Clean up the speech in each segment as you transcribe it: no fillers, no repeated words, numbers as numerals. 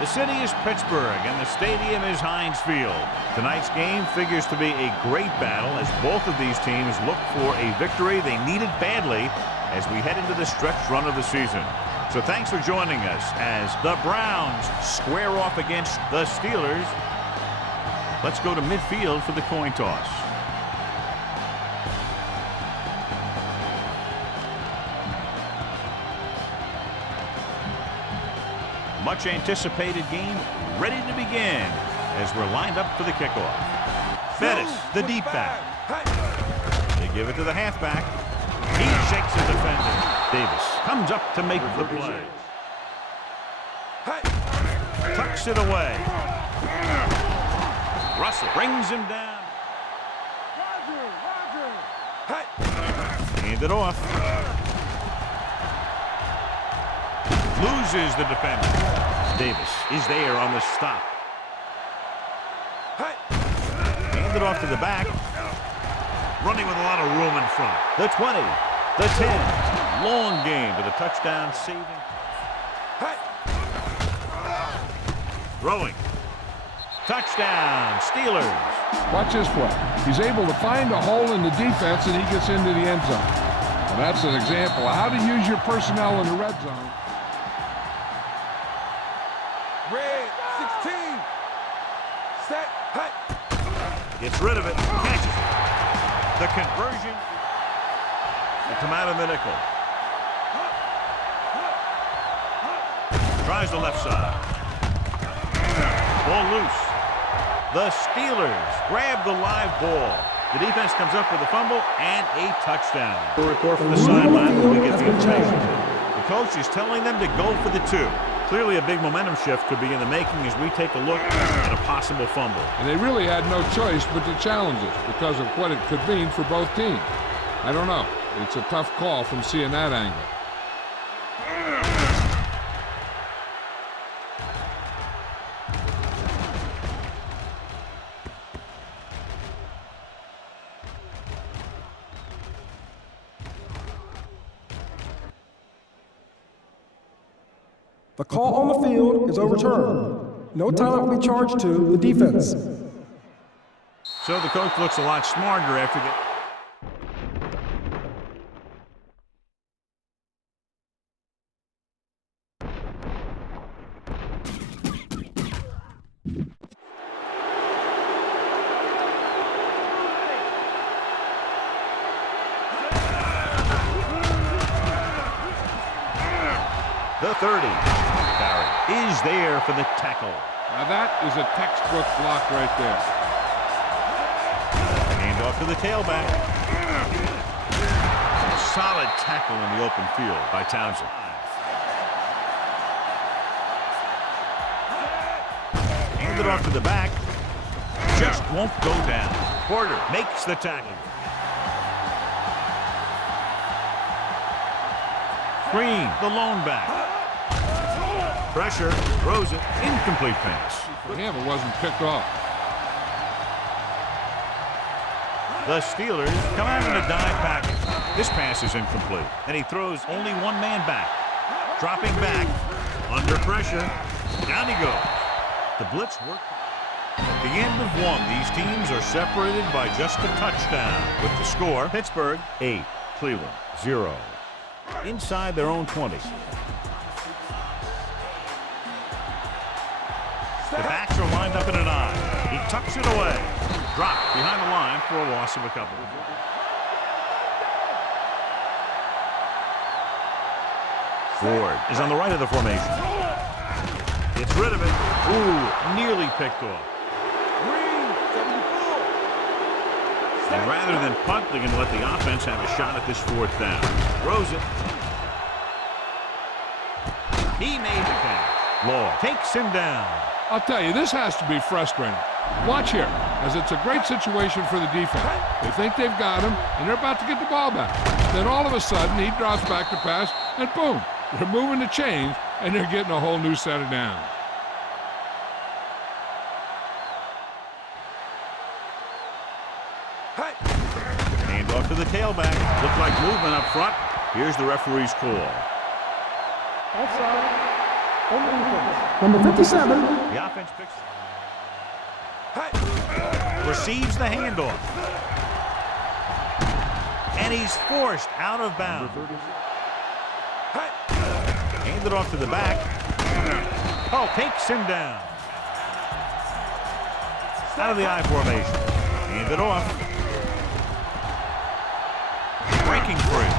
The city is Pittsburgh, and the stadium is Heinz Field. Tonight's game figures to be a great battle as both of these teams look for a victory they needed badly as we head into the stretch run of the season. So thanks for joining us as the Browns square off against the Steelers. Let's go to midfield for the coin toss. Much anticipated game ready to begin as we're lined up for the kickoff. Bettis, the deep back. They give it to the halfback. He shakes the defender. Davis comes up to make the play. Tucks it away. Russell brings him down. Hand it off. Loses the defender. Davis is there on the stop. Hand it off to the back. Running with a lot of room in front. The 20, the 10. Long game to the touchdown saving. Throwing. Touchdown, Steelers. Watch this play. He's able to find a hole in the defense and he gets into the end zone. Well, that's an example of how to use your personnel in the red zone. Red 16. Set. Hut. Gets rid of it. Catches it. The conversion. They come out of the nickel. Tries the left side. Ball loose. The Steelers grab the live ball. The defense comes up with a fumble and a touchdown. We'll report from the sideline when we get the information. The coach is telling them to go for the 2. Clearly a big momentum shift could be in the making as we take a look at a possible fumble. And they really had no choice but to challenge it because of what it could mean for both teams. I don't know. It's a tough call from seeing that angle. The call on the field is overturned. No timeout will be charged to the defense. So the coach looks a lot smarter after that. The 30. Barrett is there for the tackle. Now that is a textbook block right there. Hand off to the tailback. Solid tackle in the open field by Townsend. Hand it off to the back. Just won't go down. Porter makes the tackle. Green, the lone back. Pressure, throws it, incomplete pass. For him, it wasn't picked off. The Steelers come out in a dive package. This pass is incomplete, and he throws only one man back. Dropping back, under pressure, down he goes. The blitz worked. At the end of one, these teams are separated by just a touchdown. With the score, Pittsburgh 8, Cleveland 0. Inside their own 20. The backs are lined up in an eye. He tucks it away. Dropped behind the line for a loss of a couple. Ford is on the right of the formation. Gets rid of it. Ooh, nearly picked off. And rather than punt, they're going to let the offense have a shot at this 4th down. Throws it. He made the catch. Law takes him down. I'll tell you, this has to be frustrating. Watch here, as it's a great situation for the defense. They think they've got him, and they're about to get the ball back. Then all of a sudden, he drops back to pass, and boom, they're moving the chains, and they're getting a whole new set of downs. Hand off to the tailback. Looked like movement up front. Here's the referee's call. Offside. Number 57. The offense picks. Receives the handoff. And he's forced out of bounds. Handed off to the back. Oh, takes him down. Out of the I formation. Handed off. Breaking free.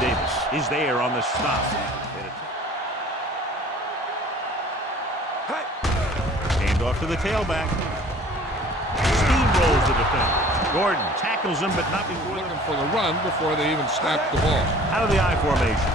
Davis is there on the stop. Hand off to the tailback. Steamrolls the defender. Gordon tackles him, but not before Looking for the run before they even snap the ball. out of the I formation.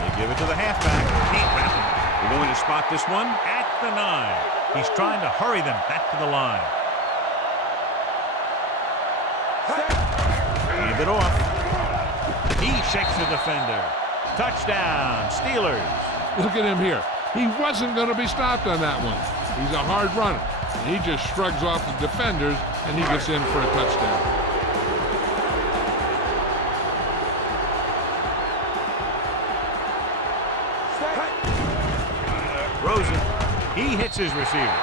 They give it to the halfback. Can't wrap him. They're going to spot this one at the 9. He's trying to hurry them back to the line. Hand it off. He shakes the defender. Touchdown, Steelers. Look at him here. He wasn't going to be stopped on that one. He's a hard runner. He just shrugs off the defenders, and he gets in for a touchdown. Rosen, he hits his receiver.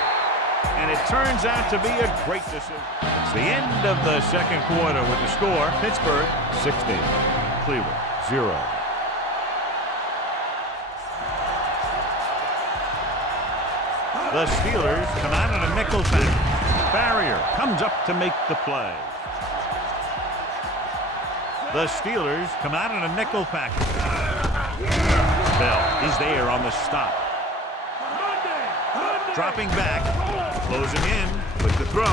And it turns out to be a great decision. It's the end of the second quarter with the score. Pittsburgh 60, Cleveland 0. The Steelers come out in a nickel pack. Barrier comes up to make the play. The Steelers come out in a nickel pack. Bell is there on the stop. Dropping back, closing in with the throw,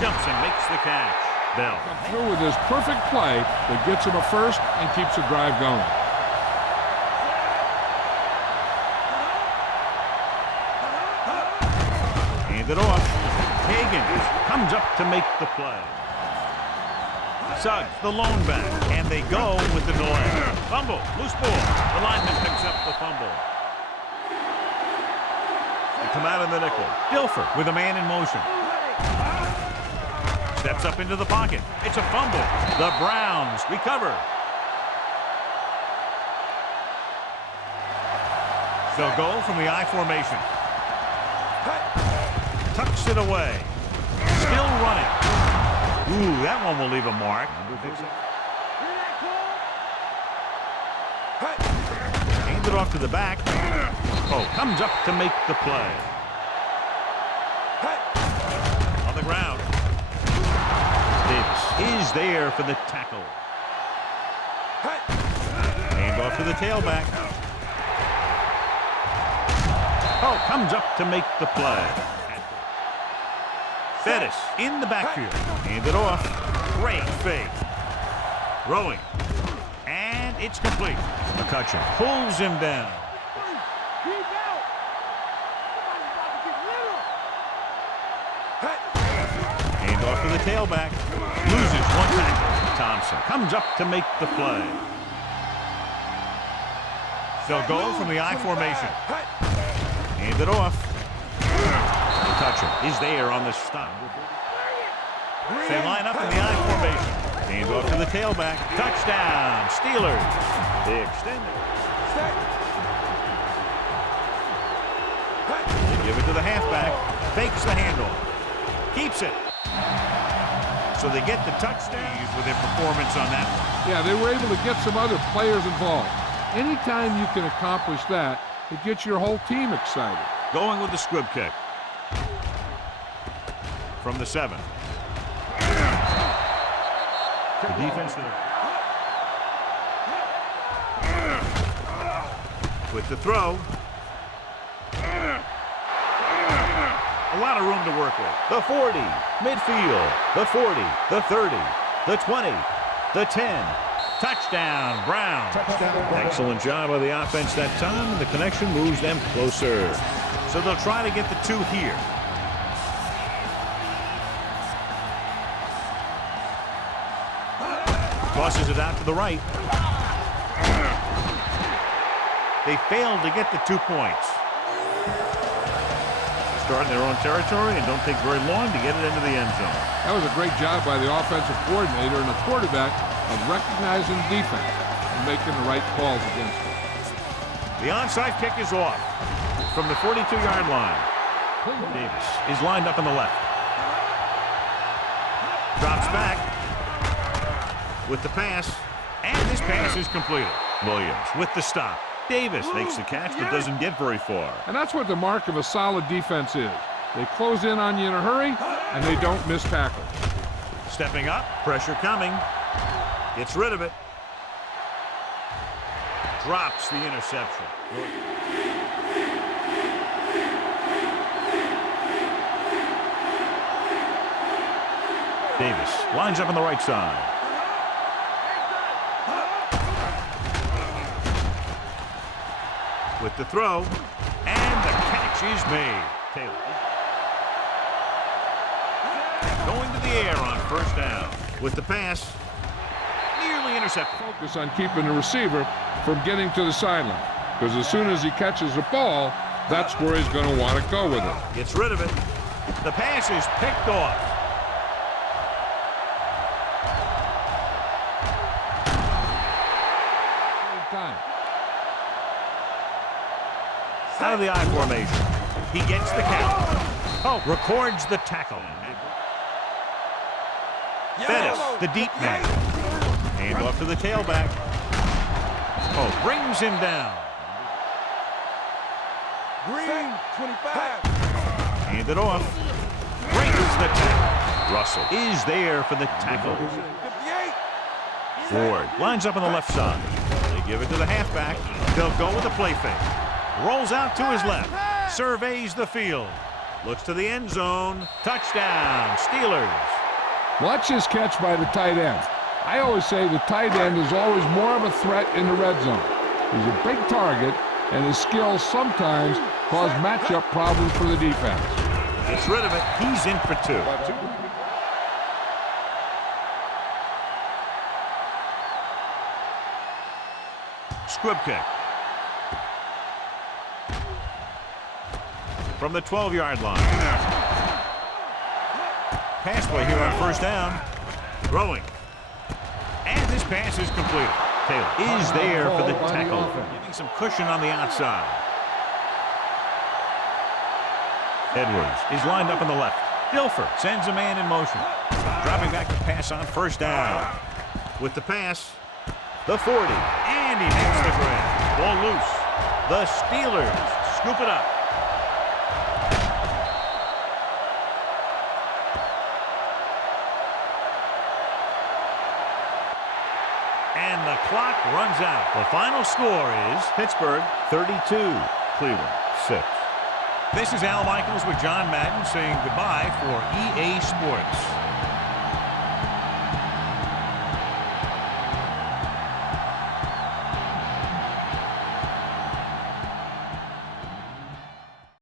jumps and makes the catch. Bell. Through with his perfect play that gets him a first and keeps the drive going. Hand it off. Higgins comes up to make the play. Suggs, the lone back, and they go with the delay. Fumble, loose ball. The lineman picks up the fumble. They come out in the nickel. Dilfer with a man in motion. Steps up into the pocket. It's a fumble. The Browns recover. They'll go from the I formation. Tucks it away. Still running. Ooh, that one will leave a mark. Hand it off to the back. Oh, comes up to make the play. On the ground. Davis is there for the tackle. Hand off to the tailback. Oh, comes up to make the play. Bettis in the backfield. Hand it off. Great fake. Throwing. And it's complete. McCutcheon pulls him down. Hand off to the tailback. Loses one tackle. Thompson comes up to make the play. They'll go from the I formation. Hand it off. McCutcheon is there on the stop. They line up in the I formation. Hand off to the tailback. Touchdown, Steelers. They extend it. They give it to the halfback. Fakes the handoff. Keeps it. So they get the touchdown with their performance on that one. Yeah, they were able to get some other players involved. Anytime you can accomplish that, it gets your whole team excited. Going with the squib kick. From the 7. The defense with the throw. A lot of room to work with. The 40, midfield, the 40, the 30, the 20, the 10. Touchdown, Brown. Excellent job of the offense that time, and the connection moves them closer. So they'll try to get the 2 here. Tosses it out to the right. They failed to get the 2 points. Start in their own territory and don't take very long to get it into the end zone. That was a great job by the offensive coordinator and the quarterback of recognizing defense and making the right calls against it. The onside kick is off. from the 42-yard line. Davis is lined up on the left. Drops back with the pass, and this pass is completed. Williams with the stop. Davis makes the catch but doesn't get very far. And that's what the mark of a solid defense is. They close in on you in a hurry, and they don't miss tackle. Stepping up, pressure coming. Gets rid of it. Drops the interception. Davis lines up on the right side. With the throw, and the catch is made. Taylor going to the air on first down. With the pass, nearly intercepted. Focus on keeping the receiver from getting to the sideline, because as soon as he catches the ball, that's where he's going to want to go with it. Gets rid of it. The pass is picked off. Out of the I formation. He gets the count. Oh, records the tackle. Bettis, the deep man. Hand off to the tailback. Oh, brings him down. Green, 25. Hand it off. Brings the tackle. Russell is there for the tackle. 58. Ford lines up on the left side. They give it to the halfback. They'll go with the play fake. Rolls out to his left. Surveys the field. Looks to the end zone. Touchdown, Steelers. Watch this catch by the tight end. I always say the tight end is always more of a threat in the red zone. He's a big target, and his skills sometimes cause matchup problems for the defense. Gets rid of it. He's in for two. Squib kick. From the 12-yard line. Pass play here on first down. Throwing. And this pass is completed. Taylor is there for the tackle. Giving some cushion on the outside. Edwards is lined up on the left. Dilfer sends a man in motion. Dropping back to pass on first down. With the pass, the 40. And he makes the grab. Ball loose. The Steelers scoop it up. And the clock runs out. The final score is Pittsburgh 32, Cleveland 6. This is Al Michaels with John Madden saying goodbye for EA Sports.